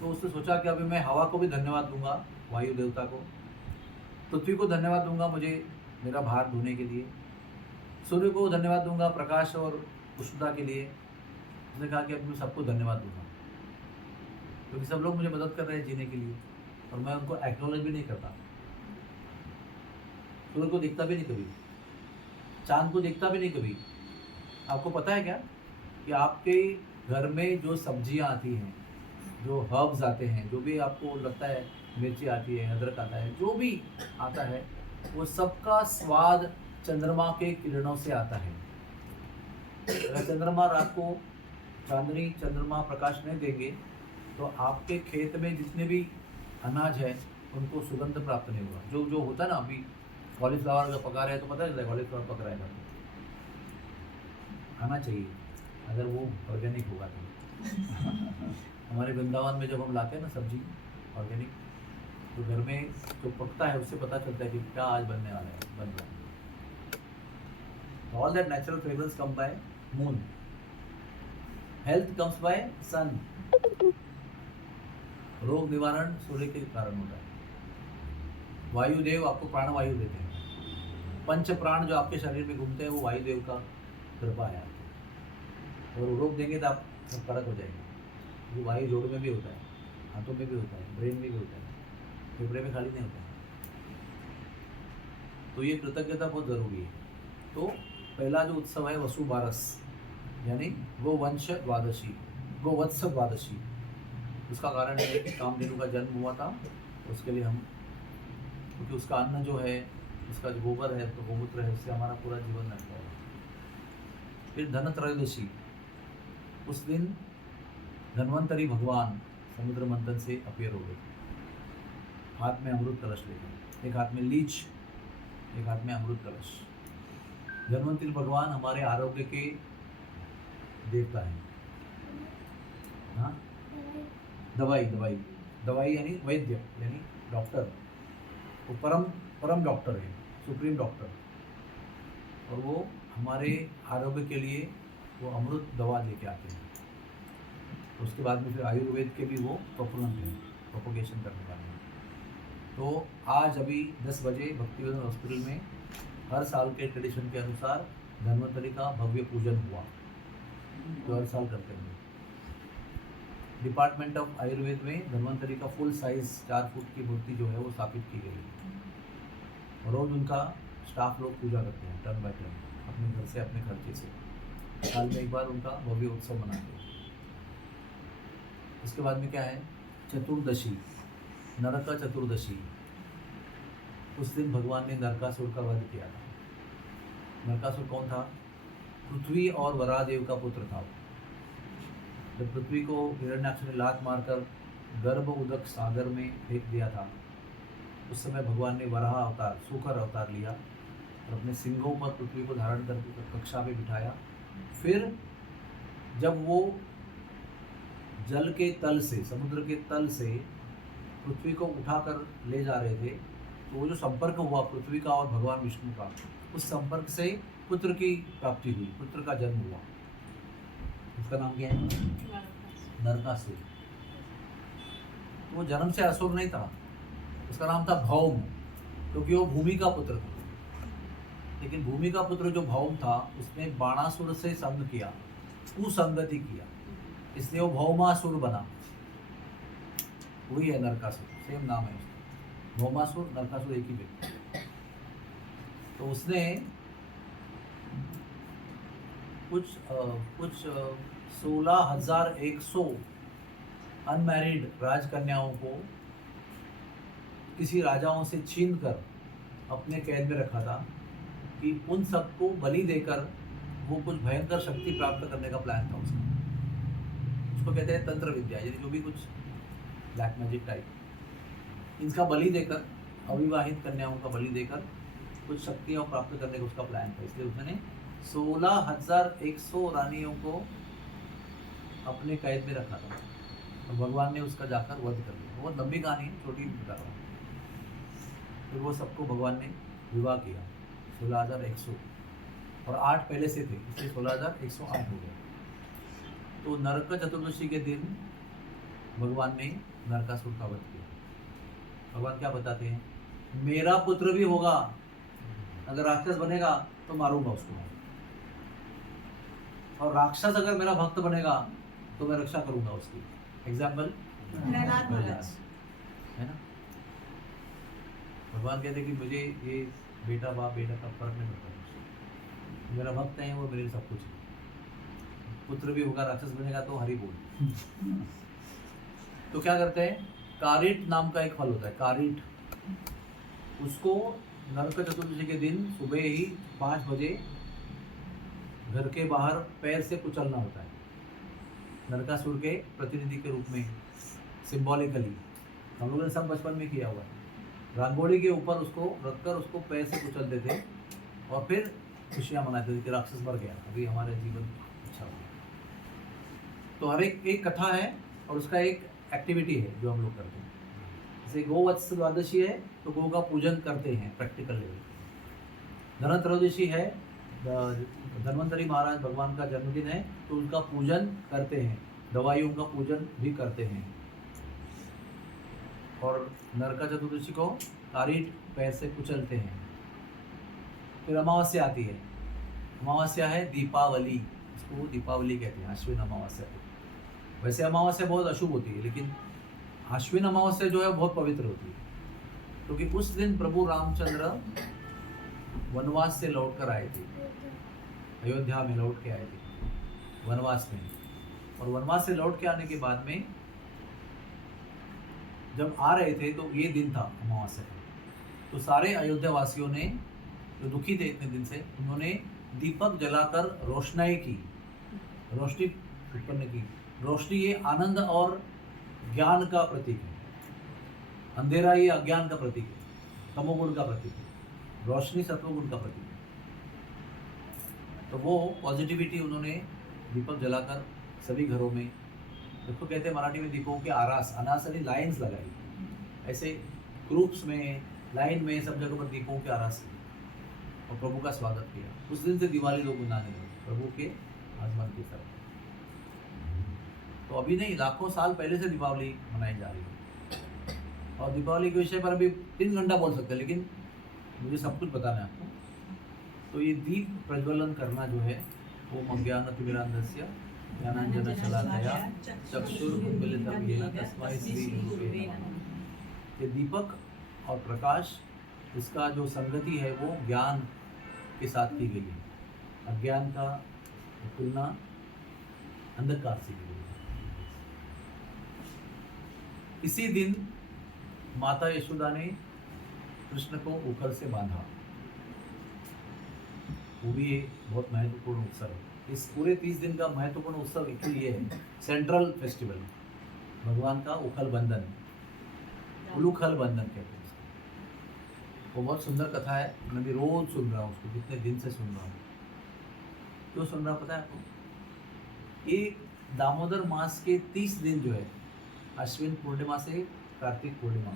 तो उसने सोचा कि अभी मैं हवा को भी धन्यवाद दूंगा, वायु देवता को, पृथ्वी को धन्यवाद दूंगा मुझे मेरा भार धोने के लिए, सूर्य को धन्यवाद दूंगा प्रकाश और उष्णता के लिए। उसने कहा कि अब मैं सबको धन्यवाद दूंगा, क्योंकि सब लोग मुझे मदद कर रहे हैं जीने के लिए और मैं उनको एक्नॉलेज भी नहीं करता। सूर्य को दिखता भी नहीं कभी, चांद को दिखता भी नहीं कभी। आपको पता है क्या कि आपके घर में जो सब्जियां आती हैं, जो हर्ब्स आते हैं, जो भी आपको लगता है, मिर्ची आती है, अदरक आता है, जो भी आता है, वो सबका स्वाद चंद्रमा के किरणों से आता है। अगर चंद्रमा रात को चांदनी चंद्रमा प्रकाश नहीं देंगे तो आपके खेत में जितने भी अनाज है उनको सुगंध प्राप्त नहीं होगा। जो जो होता है ना, अभी कॉलीफ्लावर अगर पका रहे हैं तो पता चलता है कॉलीफ्लावर पक रहा है, खाना चाहिए अगर वो ऑर्गेनिक होगा तो। हमारे वृंदावन में जब हम लाते हैं ना सब्जी ऑर्गेनिक, तो घर में जो पकता है उससे पता चलता है कि क्या आज बनने वाला है, बन रहा है। All that natural fragrance come by moon, health comes by sun. रोग निवारण सूर्य के कारण होता है। वायुदेव आपको प्राणवायु देते हैं। पंच प्राण जो आपके शरीर में घूमते हैं वो वायुदेव का कृपा है। और रोग देंगे तो आप सब कड़क हो जाएंगे। वो वायु जोड़ में भी होता है, हाथों में भी होता है, ब्रेन में भी होता है, फेफड़े में खाली नहीं होता है। तो ये कृतज्ञता बहुत ज़रूरी है। तो पहला जो उत्सव है वसु बारस, यानी गोवंश द्वादशी, गोवत्स द्वादशी। उसका कारण है कि कामधेनु का जन्म हुआ था, उसके लिए हम, क्योंकि उसका अन्न जो है, उसका जो गोबर है, तो गोमूत्र है, उससे हमारा पूरा जीवन रहता है। फिर धन त्रयोदशी, उस दिन धन्वंतरी भगवान समुद्र मंथन से अपीयर हो गए, हाथ में अमृत कलश लेकर, एक हाथ में लीच, एक हाथ में अमृत कलश। धन्वंतरी भगवान हमारे आरोग्य के देवता हैं। हाँ, दवाई यानी वैद्य, यानी डॉक्टर। वो परम डॉक्टर है, सुप्रीम डॉक्टर। और वो हमारे आरोग्य के लिए वो अमृत दवा लेके आते हैं। उसके बाद में फिर आयुर्वेद के भी वो प्रोपोनेंट हैं, प्रोपोगेशन करने वाले हैं। तो आज अभी 10 बजे भक्तिवेदांत हॉस्पिटल में हर साल के ट्रेडिशन के अनुसार धन्वंतरी का भव्य पूजन हुआ, जो हर साल करते हैं। डिपार्टमेंट ऑफ आयुर्वेद में धन्वंतरी का फुल साइज 4 फुट की मूर्ति जो है वो स्थापित की गई है। और रोज उनका स्टाफ लोग पूजा करते हैं, टर्न बाय टर्न, अपने घर से, अपने खर्चे से। साल में एक बार उनका भव्य उत्सव मनाते हैं। उसके बाद में क्या है, चतुर्दशी, नरक चतुर्दशी। उस दिन भगवान ने नरकासुर का वध किया था। नरकासुर कौन था? पृथ्वी और वरादेव का पुत्र था। जब पृथ्वी को हिरण्याक्ष ने लात मारकर गर्भ उदक सागर में फेंक दिया था, उस समय भगवान ने वराह अवतार, सूकर अवतार लिया और अपने सिंहों पर पृथ्वी को धारण करके कक्षा में बिठाया। फिर जब वो जल के तल से, समुद्र के तल से पृथ्वी को उठाकर ले जा रहे थे, तो वो जो संपर्क हुआ पृथ्वी का और भगवान विष्णु का, उस संपर्क से पुत्र की प्राप्ति हुई, पुत्र का जन्म हुआ। उसका नाम क्या है? नरकासुर। वो जन्म से असुर नहीं था, उसका नाम था भौम, क्योंकि वो भूमि का पुत्र था। लेकिन भूमि का पुत्र जो भौम था उसने बाणासुर से संग किया, कुसंगति किया, इसलिए वो भौमासुर बना। वही है नरकासुर, सेम नाम है उसका। भौमासुर नरकासुर एक ही व्यक्ति। तो उसने कुछ 16,100 अनमैरिड राजकन्याओं को किसी राजाओं से छीन कर अपने कैद में रखा था कि उन सबको बलि देकर वो कुछ भयंकर शक्ति प्राप्त करने का प्लान था उसका। उसको कहते हैं तंत्र विद्या, यानी जो भी कुछ ब्लैक मैजिक टाइप, इनका बलि देकर, अविवाहित कन्याओं का बलि देकर कुछ शक्तियाँ प्राप्त करने का उसका प्लान था। इसलिए उसने 16,100 रानियों को अपने कैद में रखा था और भगवान ने उसका जाकर वध कर दिया। बहुत लंबी कहानी है, छोटी बता रहा हूँ। फिर वो सबको भगवान ने विवाह किया, 16,100, और 8 पहले से थे, इसलिए 16,108 हो गए। तो नरक चतुर्दशी के दिन भगवान ने नरकासुर का वध किया। भगवान क्या बताते हैं? मेरा पुत्र भी होगा, अगर राक्षस बनेगा तो मारूंगा उसको, और राक्षस अगर मेरा भक्त बनेगा तो मैं रक्षा करूंगा उसकी। एग्जाम्पल है ना। भगवान कहते कि मुझे ये बेटा बाप बेटा का फर्क नहीं पड़ता, मेरा भक्त है वो मेरे सब कुछ है। पुत्र भी होगा, राक्षस बनेगा तो हरि बोल। तो क्या करते हैं? कारिट नाम का एक फल होता है, कारिट, उसको नरक चतुर्दशी के दिन सुबह ही 5 बजे घर के बाहर पैर से कुचलना होता है, नरकासुर के प्रतिनिधि के रूप में, सिंबॉलिकली। हम लोगों ने सब बचपन में किया हुआ है। रंगोली के ऊपर उसको रखकर उसको पैर से कुचलते थे और फिर खुशियाँ मनाते थे कि राक्षस मर गया, अभी हमारे जीवन अच्छा हो गया। तो हर एक कथा है और उसका एक एक्टिविटी है जो हम लोग करते हैं। जैसे गोवत्स द्वादशी है तो गौ का पूजन करते हैं प्रैक्टिकल लेवल पे। धनत्रयोदशी है, धन्वंतरी महाराज भगवान का जन्मदिन है तो उनका पूजन करते हैं, दवाइयों का पूजन भी करते हैं। और नरका चतुर्दशी को कारिट पैर से कुचलते हैं। फिर अमावस्या आती है, अमावस्या है दीपावली, इसको दीपावली कहते हैं, अश्विन अमावस्या। वैसे अमावस्या बहुत अशुभ होती है, लेकिन अश्विन अमावस्या जो है बहुत पवित्र होती है, क्योंकि उस दिन प्रभु रामचंद्र वनवास से लौट कर आए थे, अयोध्या में लौट के आए थे वनवास में। और वनवास से लौट के आने के बाद में जब आ रहे थे तो ये दिन था अमावस्या का। तो सारे अयोध्या वासियों ने जो दुखी थे इतने दिन से, उन्होंने दीपक जलाकर रोशनाई की, रोशनी उत्पन्न की। रोशनी ये आनंद और ज्ञान का प्रतीक है, अंधेरा ये अज्ञान का प्रतीक है, तमोगुण का प्रतीक है, रोशनी सत्वगुण का प्रतीक है। तो वो पॉजिटिविटी उन्होंने दीपक जलाकर सभी घरों में, देखो कहते हैं मराठी में दीपों के आरास, अनास यानी लाइन्स लगाई, ऐसे ग्रुप्स में, लाइन में, सब जगह पर दीपों के आरास की और प्रभु का स्वागत किया। उस दिन से दिवाली लोग मनाने लगे प्रभु के आगमन की तरफ। तो अभी नहीं, लाखों साल पहले से दीपावली मनाई जा रही है। और दीपावली के विषय पर अभी 3 घंटा बोल सकते हैं, लेकिन मुझे सब कुछ बताना है आपको। तो ये दीप प्रज्वलन करना जो है वो अज्ञानतिमिरान्धस्य ज्ञानांजनशलाकया चक्षुरुन्मीलितं येन तस्मै श्रीगुरुवे नमः। ये दीपक और प्रकाश, इसका जो संगति है वो ज्ञान के साथ की गई है, अज्ञान का तुलना अंधकार से की गई है। इसी दिन माता यशोदा ने कृष्ण को उखल से बांधा, वो भी एक बहुत महत्वपूर्ण उत्सव है। इस पूरे 30 दिन का महत्वपूर्ण उत्सव एक्चुअली ये है, सेंट्रल फेस्टिवल भगवान का उखल बंधन, उलूखल बंधन कहते हैं उसको। वो बहुत सुंदर कथा है, मैं भी रोज सुन रहा हूँ उसको, कितने दिन से सुन रहा हूँ। क्यों सुन रहा पता है आपको? ये दामोदर मास के 30 दिन जो है, अश्विन पूर्णिमा से कार्तिक पूर्णिमा,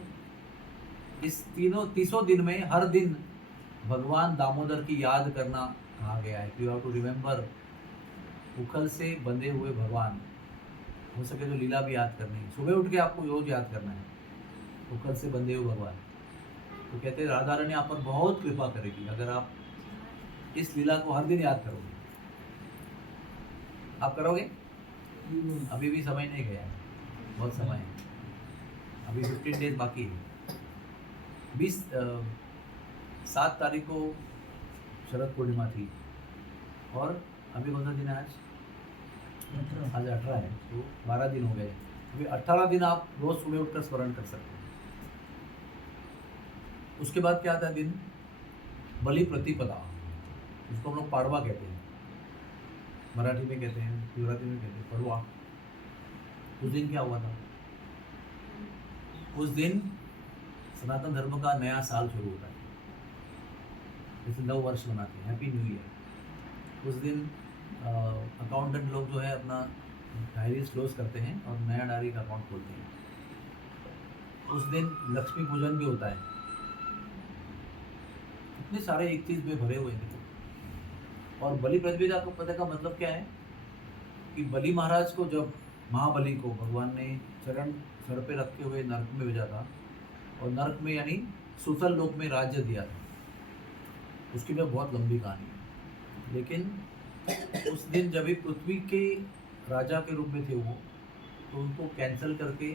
इस 30 दिन में हर दिन भगवान दामोदर की याद करना कहा गया है। यू हैव टू रिमेंबर उखल से बंधे हुए भगवान, हो सके तो लीला भी याद करनी है, सुबह उठ के आपको रोज याद करना है, उखल से बंधे हुए भगवान। तो कहते हैं राधा रानी आप पर बहुत कृपा करेगी अगर आप इस लीला को हर दिन याद करोगे। आप करोगे? अभी भी समय नहीं गया है, बहुत समय है, अभी 15 डेज बाकी है। 7 तारीख को शरद पूर्णिमा थी और अभी कौन सा दिन है आज? आज 18 है, तो 12 दिन हो गए। अभी 18 दिन आप रोज सुबह उठकर स्मरण कर सकते हैं। उसके बाद क्या आता है दिन? बलि प्रतिपदा, जिसको हम लोग पाड़वा कहते हैं, मराठी में कहते हैं, गुजराती में कहते हैं पड़वा। उस दिन क्या हुआ था? उस दिन सनातन धर्म का नया साल शुरू होता है, जैसे नव वर्ष मनाते हैं, हैप्पी न्यू ईयर। उस दिन अकाउंटेंट लोग जो है अपना डायरी क्लोज करते हैं और नया डायरी का अकाउंट खोलते हैं। उस दिन लक्ष्मी पूजन भी होता है। इतने सारे एक चीज में भरे हुए हैं। और बलि प्रतिपदा को पता का मतलब क्या है कि बलि महाराज को जब महाबली को भगवान ने चरण सर पे रखे हुए नरक में भेजा था, और नरक में यानी सुतल लोक में राज्य दिया था, उसकी भी बहुत लंबी कहानी है। लेकिन उस दिन जब भी पृथ्वी के राजा के रूप में थे वो, तो उनको कैंसिल करके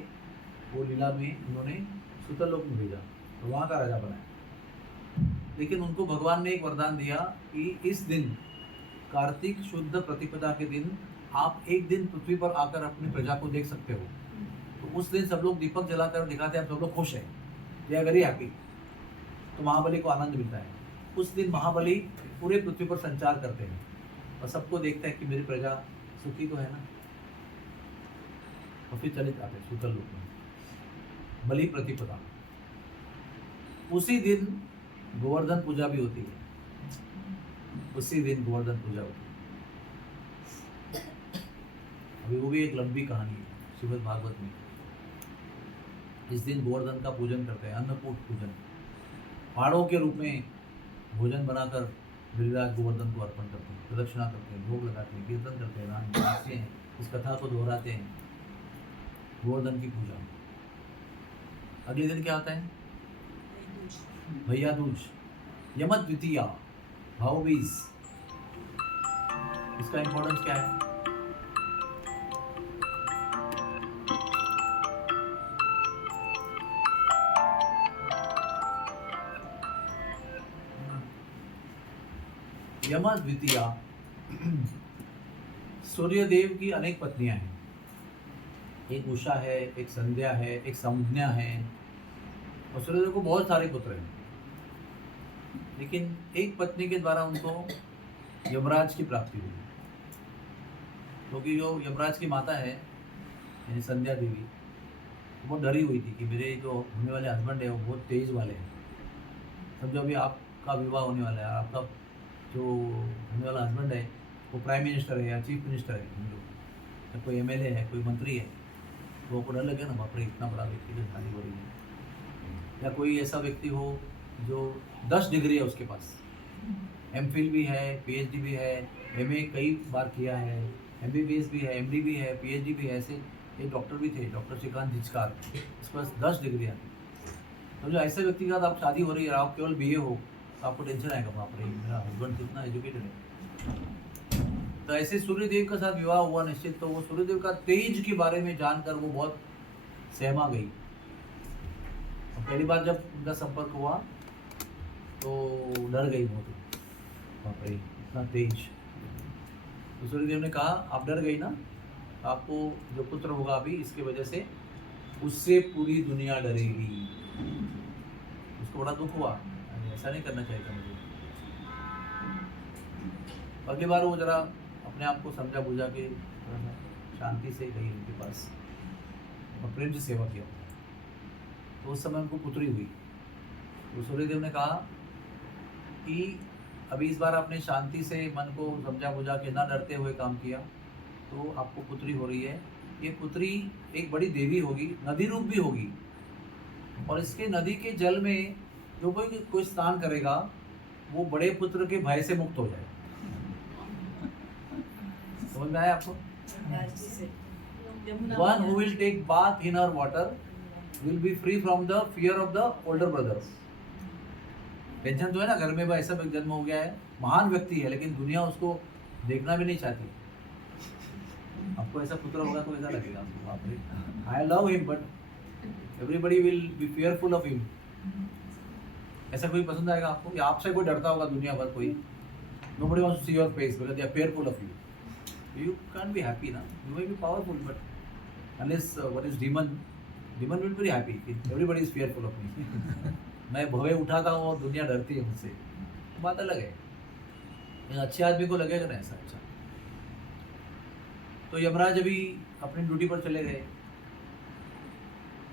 वो लीला में उन्होंने सुतल लोक में भेजा और वहाँ का राजा बनाया। लेकिन उनको भगवान ने एक वरदान दिया कि इस दिन कार्तिक शुद्ध प्रतिपदा के दिन आप एक दिन पृथ्वी पर आकर अपनी प्रजा को देख सकते हो। तो उस दिन सब लोग दीपक जलाकर दिखाते हैं, सब लोग खुश हैं, दे आर वेरी हैप्पी। तो महाबली को आनंद मिलता है। उस दिन महाबली पूरे पृथ्वी पर संचार करते हैं और सबको देखते हैं कि मेरी प्रजा सुखी तो है ना, और फिर चले जाते हैं सुतल लोक में। बलि प्रतिपदा। उसी दिन गोवर्धन पूजा भी होती है, उसी दिन गोवर्धन पूजा होती है। अभी वो भी एक लंबी कहानी है श्रीमद् भागवत में। इस दिन गोवर्धन का पूजन करते हैं, अन्नकूट पूजन, पहाड़ों के रूप में भोजन बनाकर गिरिराज गोवर्धन को अर्पण करते हैं, प्रदक्षिणा करते हैं, भोग लगाते हैं, कीर्तन करते हैं, नाचते हैं, इस कथा को दोहराते हैं। गोवर्धन की पूजा। अगले दिन क्या आता है? भैया दूज, यम द्वितीया, भाऊबीज। इसका इंपॉर्टेंस क्या है? यम द्वितीया, सूर्यदेव की अनेक पत्नियां हैं। एक उषा है, एक संध्या है, एक संज्ञा है, और सूर्यदेव को बहुत सारे पुत्र हैं। लेकिन एक पत्नी के द्वारा उनको यमराज की प्राप्ति हुई, क्योंकि जो यमराज की माता है यानी संध्या देवी, वो डरी हुई थी कि मेरे जो होने वाले हस्बैंड है वो बहुत तेज वाले हैं। समझो अभी आपका विवाह होने वाला है, आपका जो होने वाला हस्बैंड है वो प्राइम मिनिस्टर है या चीफ मिनिस्टर है, समझो, या कोई एमएलए है, कोई मंत्री है, तो आपको डर लगे ना, बाप रे इतना बड़ा व्यक्ति की शादी हो रही है। या कोई ऐसा व्यक्ति हो जो 10 डिग्री है उसके पास, एमफिल भी है, पीएचडी भी है, एमए कई बार किया है, एमबीबीएस भी है, एमडी भी है, पीएचडी भी है। ऐसे एक डॉक्टर भी थे, डॉक्टर श्रीकांत जिचकार, इसके पास 10 डिग्रियाँ। तो जो ऐसे व्यक्ति के साथ आप शादी हो रही है, आप केवल बीए हो, तो आपको टेंशन आएगा, बाप रे मेरा हस्बैंड कितना एजुकेटेड है। तो ऐसे सूर्यदेव के साथ विवाह हुआ निश्चित, तो वो सूर्यदेव का तेज के बारे में जानकर वो बहुत सहमा गई। और पहली बार जब उनका संपर्क हुआ तो डर गई बहुत, बाप रे इतना तेज। तो सूर्यदेव ने कहा आप डर गई ना, आपको जो पुत्र होगा अभी इसके वजह से, उससे पूरी दुनिया डरेगी। उसको बड़ा दुख हुआ, ऐसा नहीं करना चाहिए था मुझे। अगली बार वो जरा अपने आप को समझा बुझा के शांति से गई उनके पास और प्रेम से सेवा किया। तो उस समय उनको पुत्री हुई। तो सूर्यदेव ने कहा कि अभी इस बार आपने शांति से मन को समझा बुझा के ना डरते हुए काम किया, तो आपको पुत्री हो रही है। ये पुत्री एक बड़ी देवी होगी, नदी रूप भी होगी, और इसके नदी के जल में जो कोई स्नान करेगा वो बड़े पुत्र के भय से मुक्त हो जाए। समझ में आया आपको? One who will take bath in her water will be free from the fear of the older brothers. Tension तो है ना, घर में ऐसा जन्म हो गया है, महान व्यक्ति है, लेकिन दुनिया उसको देखना भी नहीं चाहती। आपको ऐसा पुत्र होगा तो ऐसा लगेगा आपको, बाप रे, I love him but everybody will be fearful of him. ऐसा कोई पसंद आएगा आपको? या आपसे कोई डरता होगा दुनिया भर कोई? Nobody wants to see your face because they are fearful of you. You can't be happy ना. You may be powerful but unless what is demon will be very happy. Everybody is fearful of me. मैं भवे उठाता हूँ और दुनिया डरती है मुझसे, बात अलग है। अच्छे आदमी को लगेगा ना ऐसा अच्छा। तो यमराज अभी अपनी ड्यूटी पर चले गए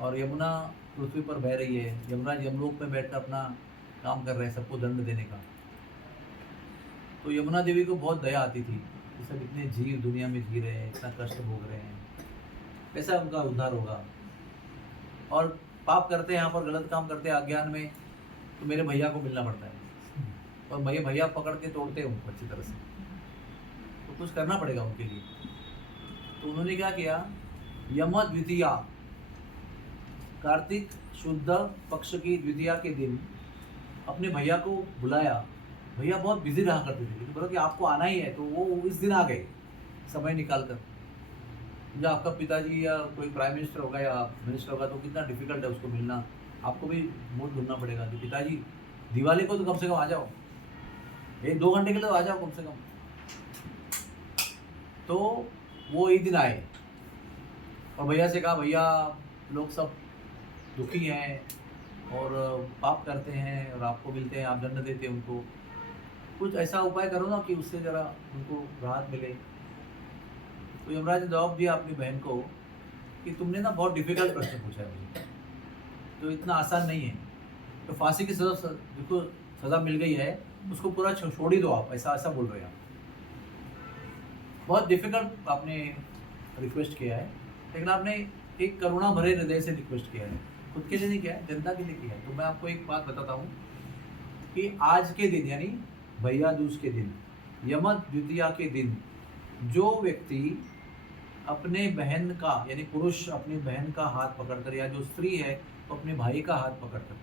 और यमुना पृथ्वी पर बह रही है। यमराज यमलोक में बैठकर अपना काम कर रहे हैं, सबको दंड देने का। तो यमुना देवी को बहुत दया आती थी कि सब इतने जीव दुनिया में जी रहे हैं, इतना कष्ट भोग रहे हैं, कैसा उनका उद्धार होगा। और पाप करते हैं यहाँ पर, गलत काम करते हैं अज्ञान में, तो मेरे भैया को मिलना पड़ता है और मेरे भैया पकड़ के तोड़ते हैं उनको अच्छी तरह से, तो कुछ करना पड़ेगा उनके लिए। तो उन्होंने क्या किया, यम द्वितीया, कार्तिक शुद्ध पक्ष की द्वितीया के दिन अपने भैया को बुलाया। भैया बहुत बिजी रहा करते थे, लेकिन बोला कि आपको आना ही है, तो वो इस दिन आ गए समय निकाल कर। जब आपका पिताजी या कोई प्राइम मिनिस्टर होगा या मिनिस्टर होगा तो कितना डिफिकल्ट है उसको मिलना, आपको भी मूड ढूंढना पड़ेगा कि पिताजी दिवाली को तो कम से कम आ जाओ, 1-2 घंटे के लिए तो आ जाओ कम से कम। तो वो एक दिन आए और भैया से कहा, भैया लोग सब दुखी हैं और पाप करते हैं और आपको मिलते हैं, आप दंड देते हैं उनको, कुछ ऐसा उपाय करो ना कि उससे ज़रा उनको राहत मिले। तो यमराज ने जवाब दिया अपनी बहन को कि तुमने ना बहुत डिफिकल्ट प्रश्न पूछा है मुझे, तो इतना आसान नहीं है, तो फांसी की सज़ा जिसको सज़ा मिल गई है उसको पूरा छोड़ ही दो आप, ऐसा बोल रहे हैं आप। बहुत डिफिकल्ट आपने रिक्वेस्ट किया है, लेकिन आपने एक करुणा भरे हृदय से रिक्वेस्ट किया है, खुद के लिए नहीं किया है, जनता के लिए किया है। तो मैं आपको एक बात बताता हूँ कि आज के दिन यानी भैया दूज के दिन, यम द्वितीया के दिन, जो व्यक्ति अपने बहन का यानी पुरुष अपनी बहन का हाथ पकड़कर, या जो स्त्री है तो अपने भाई का हाथ पकड़कर,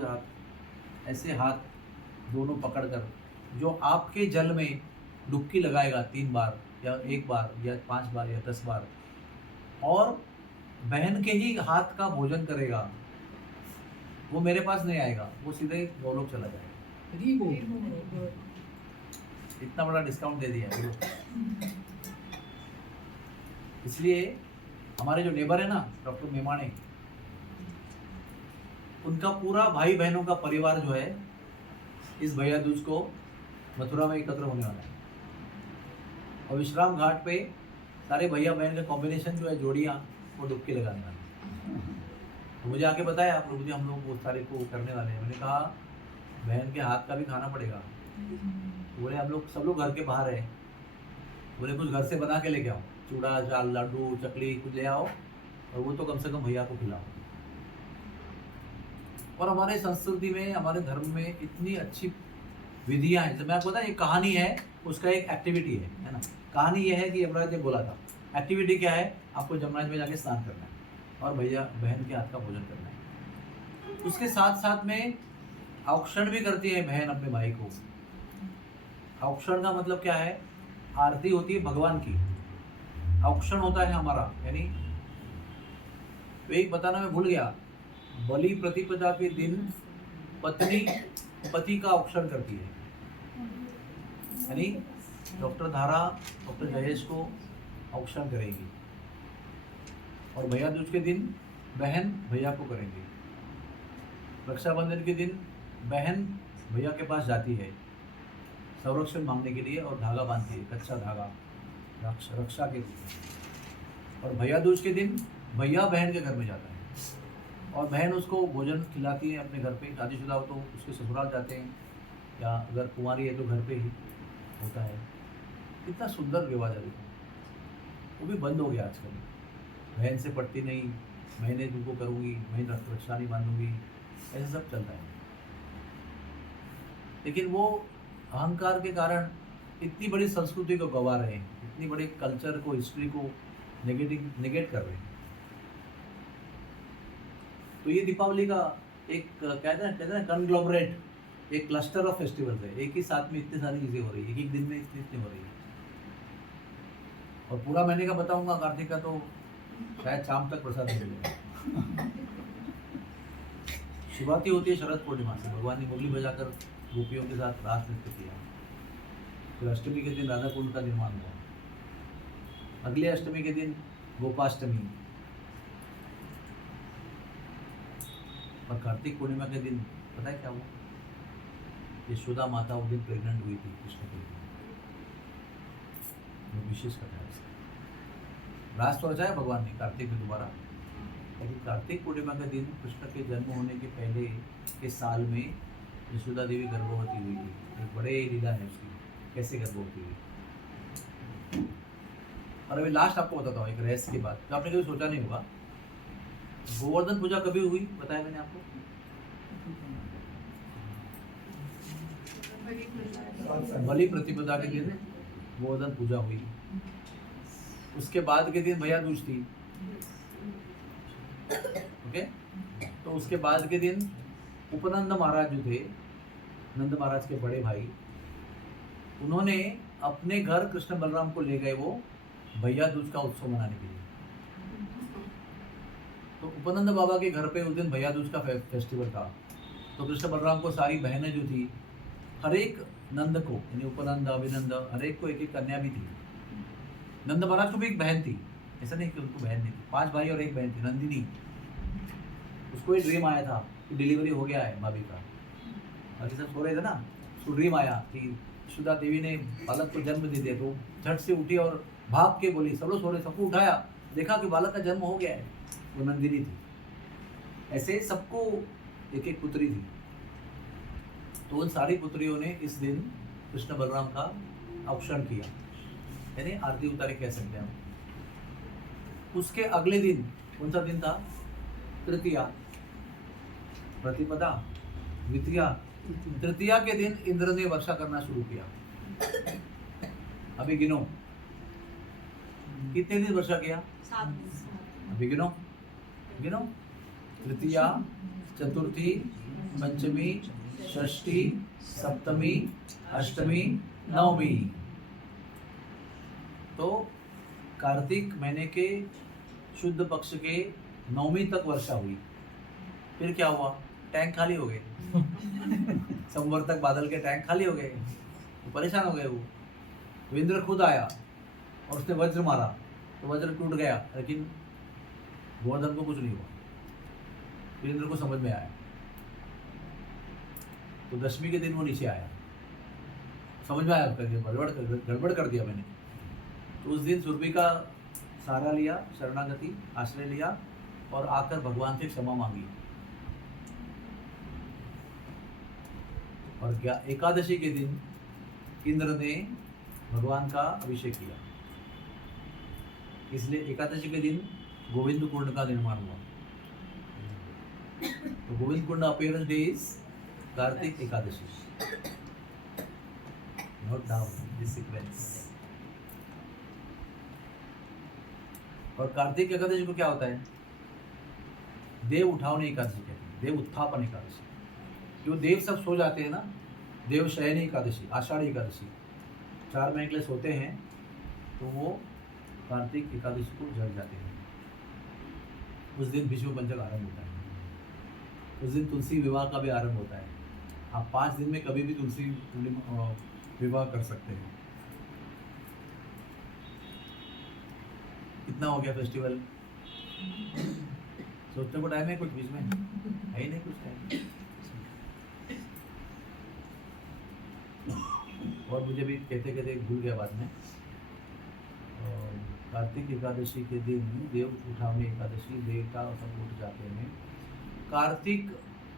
हाथ ऐसे हाथ दोनों पकड़कर, जो आपके जल में डुबकी लगाएगा 3 बार या 1 बार या 5 बार या 10 बार, और बहन के ही हाथ का भोजन करेगा, वो मेरे पास नहीं आएगा, वो सीधे गोलोक चला जाएगा। इतना बड़ा डिस्काउंट दे दिया है। इसलिए हमारे जो नेबर है ना, डॉक्टर मेमाने, उनका पूरा भाई बहनों का परिवार जो है इस भैया दूज को मथुरा में एकत्र होने वाला है। और विश्राम घाट पे सारे भैया बहन का कॉम्बिनेशन जो है, जोड़ियाँ, वो डुबकी लगाने वाले। तो मुझे आके बताया आप लोग, हम लोग वो सारे को करने वाले हैं। मैंने कहा बहन के हाथ का भी खाना पड़ेगा। बोले हम लोग सब लोग घर के बाहर है, बोले कुछ घर से बना के लेके आओ, चूड़ा चाल लड्डू चकली कुछ ले आओ, और वो तो कम से कम भैया को खिलाओ। और हमारे संस्कृति में, हमारे धर्म में इतनी अच्छी विधियाँ हैं। जब मैं आपको बताया ये कहानी है, उसका एक एक्टिविटी है ना। कहानी ये है कि यमराज ने बोला था, एक्टिविटी क्या है, आपको यमराज में जाके स्नान करना है और भैया बहन के हाथ का भोजन करना है। उसके साथ साथ में औक्षण भी करती है बहन अपने भाई को। औक्षण का मतलब क्या है, आरती होती है भगवान की, औक्षण होता है हमारा, यानी तो एक बताना मैं भूल गया, बलि प्रतिपदा के दिन पत्नी पति का औक्षण करती है, यानी डॉक्टर धारा डॉक्टर जयेश को औक्षण करेगी, और भैया दूज के दिन बहन भैया को करेंगी। रक्षाबंधन के दिन बहन भैया के पास जाती है संरक्षण मांगने के लिए और धागा बांधती है, कच्चा धागा रक्षा के लिए। और भैया दूज के दिन भैया बहन के घर में जाता है और बहन उसको भोजन खिलाती है अपने घर पे। शादीशुदा हो तो उसके ससुराल जाते हैं, या अगर कुंवारी है तो घर पे ही होता है। कितना सुंदर रिवाज है, वो भी बंद हो गया आजकल। बहन से पटती नहीं, मैंने तुमको करूँगी, मैं रक्षा नहीं बांधूंगी, ऐसा सब चलता है। लेकिन वो अहंकार के कारण इतनी बड़ी संस्कृति को गवा रहे हैं, इतनी बड़े कल्चर को, हिस्ट्री को नेगेट कर रहे हैं। तो ये दीपावली का एक कहते हैं कन्ग्लोमरेट, एक क्लस्टर ऑफ फेस्टिवल्स है। एक ही साथ में इतनी सारी चीज़ें हो रही है, एक एक दिन में इतनी इतनी हो रही है। और पूरा महीने का बताऊंगा कार्तिक का तो शायद शाम तक प्रसाद मिलेगा। शुरुआती होती है शरद पूर्णिमा से। भगवान ने मुरली बजाकर गोपियों के साथ रास नृत्य किया। फिर अष्टमी के दिन राधा कुंड का निर्माण हुआ। अगले अष्टमी के दिन गोपाष्टमी, और कार्तिक पूर्णिमा के दिन पता है क्या हुआ? यशोदा माता उस दिन प्रेग्नेंट हुई थी कृष्ण के लिए। वो विशेष कथा है इसका। रास तो रचाया भगवान ने कार्तिक में दोबारा, लेकिन कार्तिक पूर्णिमा के दिन कृष्ण के जन्म होने के पहले के साल में यशोदा देवी गर्भवती हुई थी। एक बड़े लीला है उसकी, कैसे गर्भवती हुई। और अभी लास्ट आपको बताता हूँ एक रहस्य की बात, जो आपने कभी सोचा नहीं होगा। गोवर्धन पूजा कभी हुई बताया मैंने आपको? बलि प्रतिपदा के दिन गोवर्धन पूजा हुई। उसके बाद के दिन भैया दूज थी। ओके, तो उसके बाद के दिन उपनंद महाराज जो थे, नंद महाराज के बड़े भाई, उन्होंने अपने घर कृष्ण बलराम को ले गए वो भैया दूज का उत्सव मनाने के लिए। तो उपनंद बाबा के घर पे उस दिन भैया दूज का फेस्टिवल था। तो कृष्ण बलराम को सारी बहनें जो थी, हर एक नंद को, यानी उपनंद, अभिनंद, हर एक को एक एक कन्या भी थी। नंद महाराज को भी एक बहन थी, ऐसा नहीं कि उनको बहन नहीं थी। 5 भाई और एक बहन थी, नंदिनी। उसको एक ड्रीम आया था कि डिलीवरी हो गया है भाभी का। बाकी सब सो रहे थे ना, उसको ड्रीम आया कि यशोदा देवी ने बालक को जन्म दे दिया। तो झट से उठी और भाग के बोली, सब लोग सो रहे, सबको उठाया, देखा कि बालक का जन्म हो गया है। वो नंदिनी थी। ऐसे सबको एक एक पुत्री थी। तो उन सारी पुत्रियों ने इस दिन कृष्ण बलराम का औक्षण किया, यानी आरती उतारी कह सकते हैं हम। उसके अगले दिन कौन सा दिन था? तृतीया, प्रतिपदा, द्वितीया। तृतीया के दिन इंद्र ने वर्षा करना शुरू किया। अभी गिनो कितने दिन वर्षा किया? 7। अभी गिनो गिनो। तृतीया, चतुर्थी, पंचमी, षष्ठी, सप्तमी, अष्टमी, नवमी। तो कार्तिक महीने के शुद्ध पक्ष के नवमी तक वर्षा हुई। फिर क्या हुआ? टैंक खाली हो गए। संवर्तक बादल के टैंक खाली हो गए, तो परेशान हो गए वो। इंद्र खुद आया और उसने वज्र मारा, तो वज्र टूट गया, लेकिन गोवर्धन को कुछ नहीं हुआ। फिर इंद्र को समझ में आया, तो दशमी के दिन वो नीचे आया। समझ में आया गड़बड़ कर दिया मैंने। तो उस दिन सुरभि का सहारा लिया, शरणागति आश्रय लिया और आकर भगवान से क्षमा मांगी। और क्या एकादशी के दिन इंद्र ने भगवान का अभिषेक किया, इसलिए एकादशी के दिन गोविंद कुंड का निर्माण हुआ। तो Govind Kund appearance day is Kartik Ekadashi. Note down this sequence. और कार्तिक एकादशी को क्या होता है? देव उठावनी एकादशी कहते हैं, देव उत्थापन एकादशी। जो देव सब सो जाते हैं ना, देव शयनी एकादशी, आषाढ़ी एकादशी, 4 महीने के लिए सोते हैं, तो वो कार्तिक एकादशी को जग जाते हैं। उस दिन भीष्म पंचक आरंभ होता है। उस दिन तुलसी विवाह का भी आरंभ होता है। आप 5 दिन में कभी भी तुलसी विवाह कर सकते हैं। कितना हो गया फेस्टिवल? सोचने को टाइम है कुछ बीच में? है ही नहीं कुछ टाइम। और मुझे भी कहते कहते भूल गया बाद में। कार्तिक एकादशी के दिन देव उठावनी एकादशी, देवता सब उठ जाते हैं। कार्तिक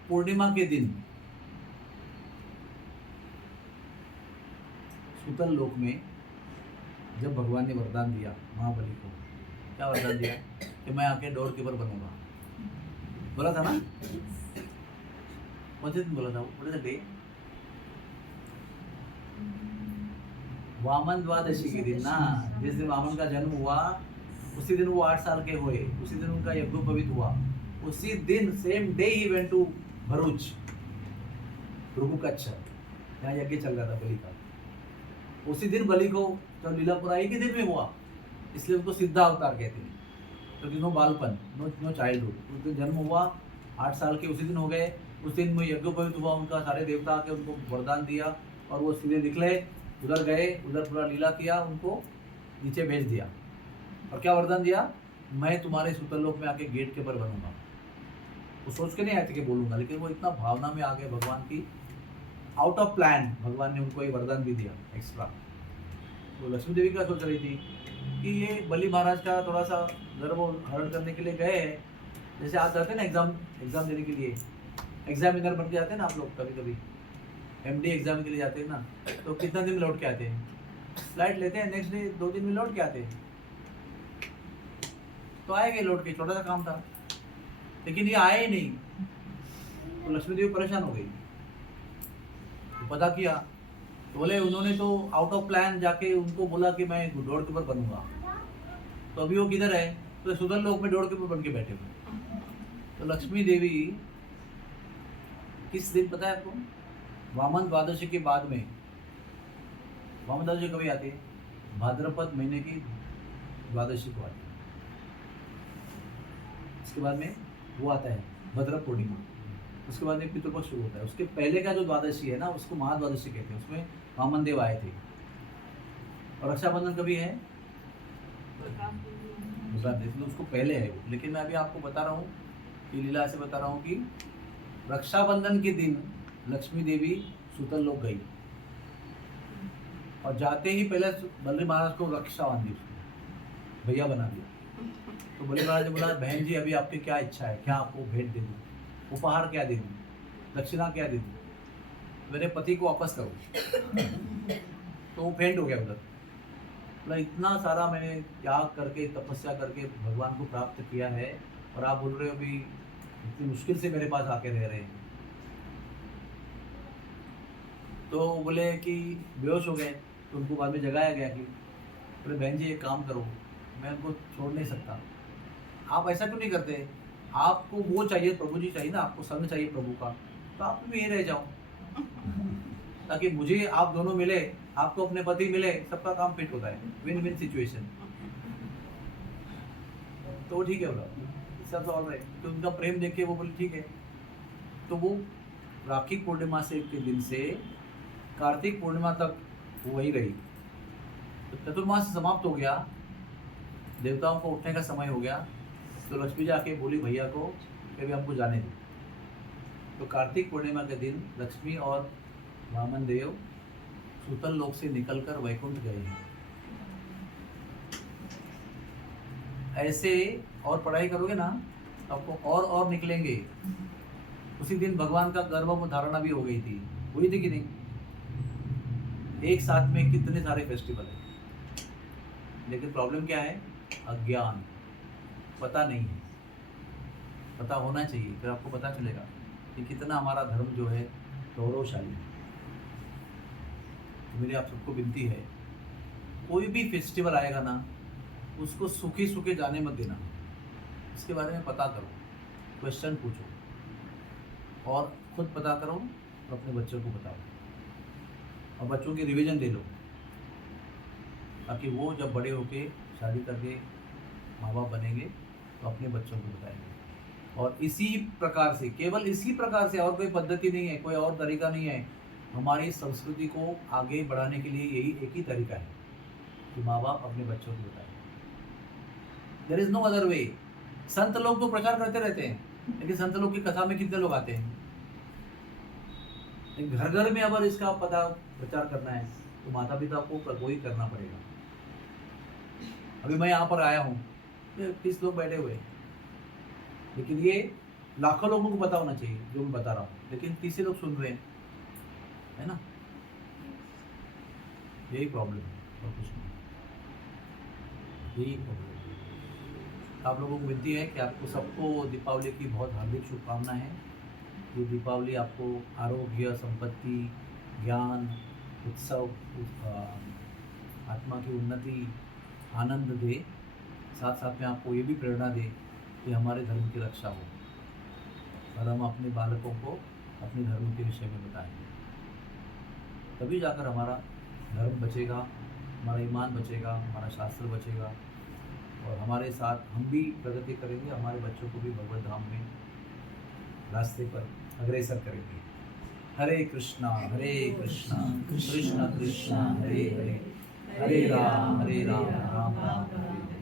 पूर्णिमा के दिन सुतल लोक में जब भगवान ने वरदान दिया महाबली को, क्या वरदान दिया? कि मैं आके डोर कीपर बनूंगा। बोला था ना? कौन से दिन बोला था वो? बोले थे वामन द्वादशी के दिन ना, जिस दिन वामन का जन्म हुआ उसी दिन वो 8 साल के हुए, उसी दिन उनका यज्ञोपवीत हुआ, उसी दिन सेम डे ही वेंट टू भरूच भृगुकच्छ, यहाँ यज्ञ चल रहा था बलि का। उसी दिन बलि को जब लीलापुरा एक ही दिन में हुआ, इसलिए उनको सिद्धा अवतार कहते हैं, क्योंकि नो बालपन, नो चाइल्डहुड। उस दिन जन्म हुआ, 8 साल के उसी दिन हो गए। उस दिन में यज्ञोपवीत हुआ उनका, सारे देवता आके उनको वरदान दिया और वो सीधे निकले, उधर गए, उधर पूरा लीला किया, उनको नीचे भेज दिया। और क्या वरदान दिया? मैं तुम्हारे सुतरलोक में आके गेट के ऊपर बनूंगा। वो सोच के नहीं आए थे कि बोलूंगा, लेकिन वो इतना भावना में आ गए भगवान की, आउट ऑफ प्लान भगवान ने उनको ये वरदान भी दिया एक्स्ट्रा। तो लक्ष्मी देवी क्या सोच रही थी कि ये बलि महाराज का थोड़ा सा गर्व हरण करने के लिए गए हैं। जैसे आप जाते हैं ना एग्जाम देने के लिए, एग्जामिनर बन के जाते हैं ना आप लोग, कभी कभी एमडी एग्जाम के लिए जाते हैं ना, तो कितना दिन में लौट के आते हैं? फ्लाइट लेते हैं, नेक्स्ट डे 2 दिन में लौट के आते हैं। तो आएंगे लौट के, छोटा सा काम था, लेकिन ये आए ही नहीं। तो लक्ष्मी देवी परेशान हो गई, तो पता किया, तो बोले उन्होंने तो आउट ऑफ प्लान जाके उनको बोला कि मैं डोर के ऊपर बनूंगा। तो अभी वो किधर है? तो सुदर्शन लोक में डोर के ऊपर बन के बैठे हुए। तो लक्ष्मी देवी किस दिन पता है आपको? वामन द्वादशी के बाद में। वामन द्वादशी कभी आती है? भाद्रपद महीने की द्वादशी को आती है। इसके बाद में वो आता है भद्र पूर्णिमा, उसके बाद में पितृपक्ष शुरू होता है। उसके पहले का जो द्वादशी है ना, उसको महाद्वादशी कहते हैं, उसमें वामन देव आए थे। और रक्षाबंधन कभी है? उसको पहले है, लेकिन मैं अभी आपको बता रहा हूँ कि लीला से बता रहा हूँ कि रक्षाबंधन के दिन लक्ष्मी देवी सुतल लोक गई और जाते ही पहले बलि महाराज को रक्षा बांधी, भैया बना दिया। तो बलि महाराज ने बोला, बहन जी अभी आपकी क्या इच्छा है, क्या आपको भेंट दे दूँ, उपहार क्या दे दूँ, दक्षिणा क्या दे दूँ? मेरे पति को वापस करो। तो वो फेंट हो गया उधर। मतलब इतना सारा मैंने त्याग करके, तपस्या करके भगवान को प्राप्त किया है, और आप बोल रहे हो अभी इतनी मुश्किल से मेरे पास आके रह रहे हैं। तो बोले कि बेहोश हो गए, तो उनको बाद में जगाया गया कि बोले बहन जी एक काम करो, मैं उनको छोड़ नहीं सकता। आप ऐसा क्यों नहीं करते? आपको वो चाहिए, प्रभु जी चाहिए ना, आपको संग चाहिए प्रभु का, तो आप भी यहीं रह जाओ, ताकि मुझे आप दोनों मिले, आपको अपने पति मिले, सबका काम फिट होता है, विन विन सिचुएशन। तो वो ठीक है बोला, सब ऑल राइट। तो उनका प्रेम देख के वो बोले ठीक है। तो वो राखी पूर्णिमा से के दिन से कार्तिक पूर्णिमा तक वो वही रही। तो चतुर्मास समाप्त हो गया, देवताओं को उठने का समय हो गया, तो लक्ष्मी जी आके बोली भैया को कि अभी हमको जाने दो। तो कार्तिक पूर्णिमा के दिन लक्ष्मी और वामन देव सुतल लोक से निकलकर वैकुंठ गए हैं। ऐसे और पढ़ाई करोगे ना तो आपको और निकलेंगे। उसी दिन भगवान का गर्भ धारणा भी हो गई थी, हुई थी कि नहीं? एक साथ में कितने सारे फेस्टिवल है, लेकिन प्रॉब्लम क्या है? अज्ञान, पता नहीं है। पता होना चाहिए, फिर आपको पता चलेगा कि कितना हमारा धर्म जो है गौरवशाली है। तो मेरी आप सबको विनती है, कोई भी फेस्टिवल आएगा ना, उसको सूखे सूखे जाने मत देना, इसके बारे में पता करो, क्वेश्चन पूछो और खुद पता करो और अपने बच्चों को बताओ, और बच्चों की रिवीजन दे लो, ताकि वो जब बड़े होके शादी करके माँ बाप बनेंगे तो अपने बच्चों को बताएंगे। और इसी प्रकार से, केवल इसी प्रकार से, और कोई पद्धति नहीं है, कोई और तरीका नहीं है। हमारी संस्कृति को आगे बढ़ाने के लिए यही एक ही तरीका है कि माँ बाप अपने बच्चों को बताएं। There is no other way. संत लोग तो प्रचार करते रहते हैं, लेकिन संत लोग की कथा में कितने लोग आते हैं? घर घर में अगर इसका पता प्रचार करना है तो माता पिता को वही करना पड़ेगा। अभी मैं यहाँ पर आया हूँ, 30 लोग बैठे हुए, लेकिन ये लाखों लोगों को पता होना चाहिए जो मैं बता रहा हूँ, लेकिन 30 लोग सुन रहे हैं, है ना? यही प्रॉब्लम है और कुछ नहीं, यही प्रॉब्लम। आप लोगों को विनती है कि आपको सबको दीपावली की बहुत हार्दिक शुभकामनाएं हैं। ये दीपावली आपको आरोग्य, संपत्ति, ज्ञान, उत्सव, आत्मा की उन्नति, आनंद दे, साथ साथ में आपको ये भी प्रेरणा दे कि हमारे धर्म की रक्षा हो और हम अपने बालकों को अपने धर्म के विषय में बताएंगे। तभी जाकर हमारा धर्म बचेगा, हमारा ईमान बचेगा, हमारा शास्त्र बचेगा और हमारे साथ हम भी प्रगति करेंगे, हमारे बच्चों को भी भगवत धाम में रास्ते पर अग्रसर करेंगे। हरे कृष्णा कृष्ण कृष्ण हरे हरे, हरे राम राम राम